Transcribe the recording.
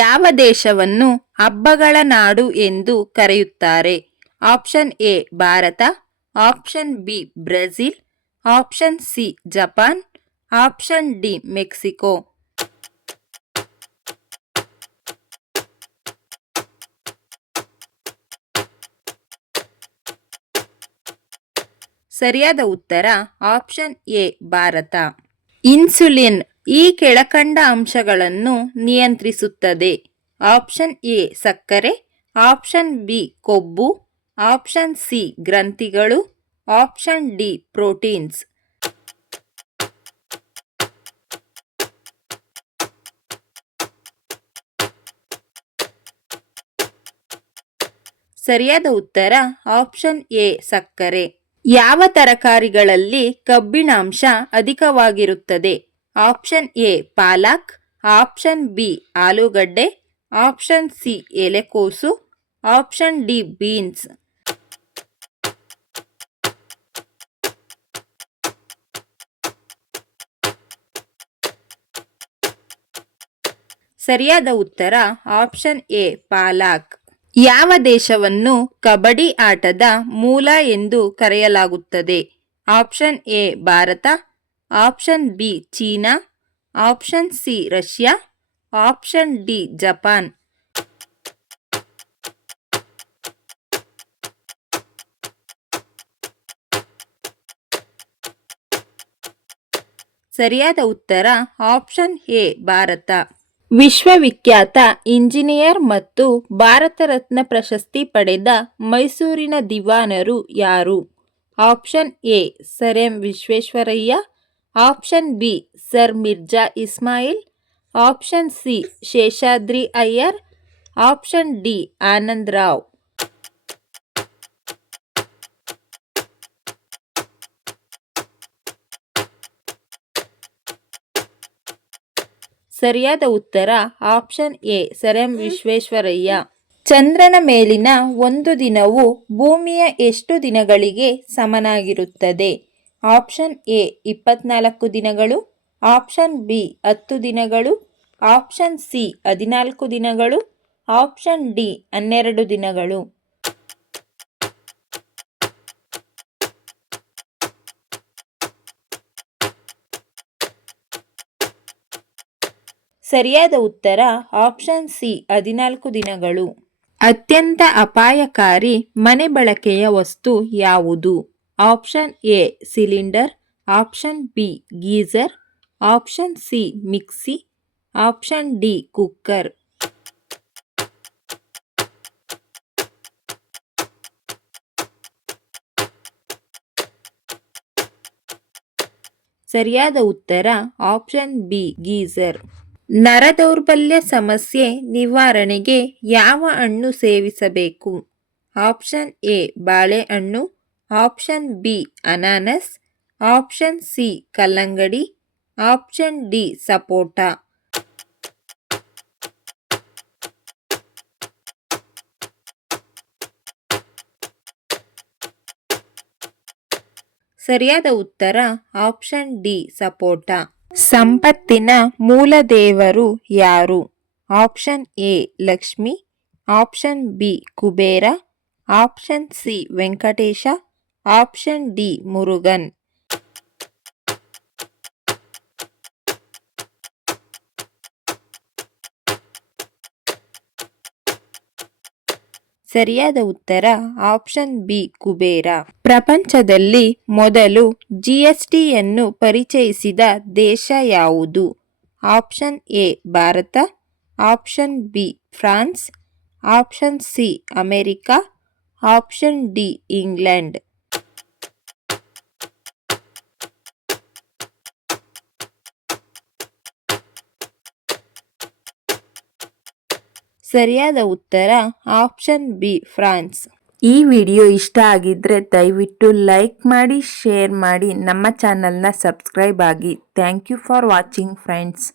ಯಾವ ದೇಶವನ್ನು ಹಬ್ಬಗಳ ನಾಡು ಎಂದು ಕರೆಯುತ್ತಾರೆ? Option A Bharat, option B Brazil, option C Japan, option D Mexico. ಸರಿಯಾದ ಉತ್ತರ ಆಪ್ಷನ್ ಎ ಭಾರತ. ಇನ್ಸುಲಿನ್ ಈ ಕೆಳಕಂಡ ಅಂಶಗಳನ್ನು ನಿಯಂತ್ರಿಸುತ್ತದೆ. ಆಪ್ಷನ್ ಎ ಸಕ್ಕರೆ, ಆಪ್ಷನ್ ಬಿ ಕೊಬ್ಬು, ಆಪ್ಷನ್ ಸಿ ಗ್ರಂಥಿಗಳು, ಆಪ್ಷನ್ ಡಿ ಪ್ರೋಟೀನ್ಸ್. ಸರಿಯಾದ ಉತ್ತರ ಆಪ್ಷನ್ ಎ ಸಕ್ಕರೆ. ಯಾವ ತರಕಾರಿಗಳಲ್ಲಿ ಕಬ್ಬಿಣಾಂಶ ಅಧಿಕವಾಗಿರುತ್ತದೆ? ಆಪ್ಷನ್ ಎ ಪಾಲಕ್, ಆಪ್ಷನ್ ಬಿ ಆಲೂಗಡ್ಡೆ, ಆಪ್ಷನ್ ಸಿ ಎಲೆಕೋಸು, ಆಪ್ಷನ್ ಡಿ ಬೀನ್ಸ್. ಸರಿಯಾದ ಉತ್ತರ ಆಪ್ಷನ್ ಎ ಪಾಲಕ್. ಯಾವ ದೇಶವನ್ನು ಕಬಡ್ಡಿ ಆಟದ ಮೂಲ ಎಂದು ಕರೆಯಲಾಗುತ್ತದೆ? Option A Bharat, option B China, option C Russia, option D Japan. ಸರಿಯಾದ ಉತ್ತರ ಆಪ್ಷನ್ ಎ ಭಾರತ. ವಿಶ್ವವಿಖ್ಯಾತ ಇಂಜಿನಿಯರ್ ಮತ್ತು ಭಾರತ ರತ್ನ ಪ್ರಶಸ್ತಿ ಪಡೆದ ಮೈಸೂರಿನ ದಿವಾನರು ಯಾರು? Option A sir M Visvesvaraya, option B sir Mirza Ismail, option C Seshadri Iyer, option D Anand Rao. ಸರಿಯಾದ ಉತ್ತರ option A sir M Visvesvaraya. ಚಂದ್ರನ ಮೇಲಿನ ಒಂದು ದಿನವು ಭೂಮಿಯ ಎಷ್ಟು ದಿನಗಳಿಗೆ ಸಮನಾಗಿರುತ್ತದೆ? ಆಪ್ಷನ್ ಎ 24 ದಿನಗಳು, ಆಪ್ಷನ್ ಬಿ 10 ದಿನಗಳು, ಆಪ್ಷನ್ ಸಿ 14 ದಿನಗಳು, ಆಪ್ಷನ್ ಡಿ 12 ದಿನಗಳು. ಸರಿಯಾದ ಉತ್ತರ ಆಪ್ಷನ್ ಸಿ 14 ದಿನಗಳು. ಅತ್ಯಂತ ಅಪಾಯಕಾರಿ ಮನೆ ಬಳಕೆಯ ವಸ್ತು ಯಾವುದು? Option A cylinder, option B geyser, option C mixie, option D cooker. ಸರಿಯಾದ ಉತ್ತರ ಆಪ್ಷನ್ ಬಿ ಗೀಸರ್. ನರದೌರ್ಬಲ್ಯ ಸಮಸ್ಯೆ ನಿವಾರಣೆಗೆ ಯಾವ ಹಣ್ಣು ಸೇವಿಸಬೇಕು? ಆಪ್ಷನ್ ಎ ಬಾಳೆಹಣ್ಣು, ಆಪ್ಷನ್ ಬಿ ಅನಾನಸ್, ಆಪ್ಷನ್ ಸಿ ಕಲ್ಲಂಗಡಿ, ಆಪ್ಷನ್ ಡಿ ಸಪೋಟ. ಸರಿಯಾದ ಉತ್ತರ ಆಪ್ಷನ್ ಡಿ ಸಪೋಟ. ಸಂಪತ್ತಿನ ಮೂಲ ದೇವರು ಯಾರು? Option A Lakshmi, option B Kubera, option C Venkatesha, option D Murugan. ಸರಿಯಾದ ಉತ್ತರ ಆಪ್ಷನ್ ಬಿ ಕುಬೇರ. ಪ್ರಪಂಚದಲ್ಲಿ ಮೊದಲು ಜಿಎಸ್ಟಿಯನ್ನು ಪರಿಚಯಿಸಿದ ದೇಶ ಯಾವುದು? Option A Bharat, option B France, option C America, option D England. ಸರಿಯಾದ ಉತ್ತರ ಆಪ್ಷನ್ ಬಿ ಫ್ರಾನ್ಸ್. ಈ ವಿಡಿಯೋ ಇಷ್ಟ ಆಗಿದ್ರೆ ದಯವಿಟ್ಟು ಲೈಕ್ ಮಾಡಿ, ಶೇರ್ ಮಾಡಿ, ನಮ್ಮ ಚಾನಲ್ನ ಸಬ್ಸ್ಕ್ರೈಬ್ ಆಗಿ. Thank you for watching friends.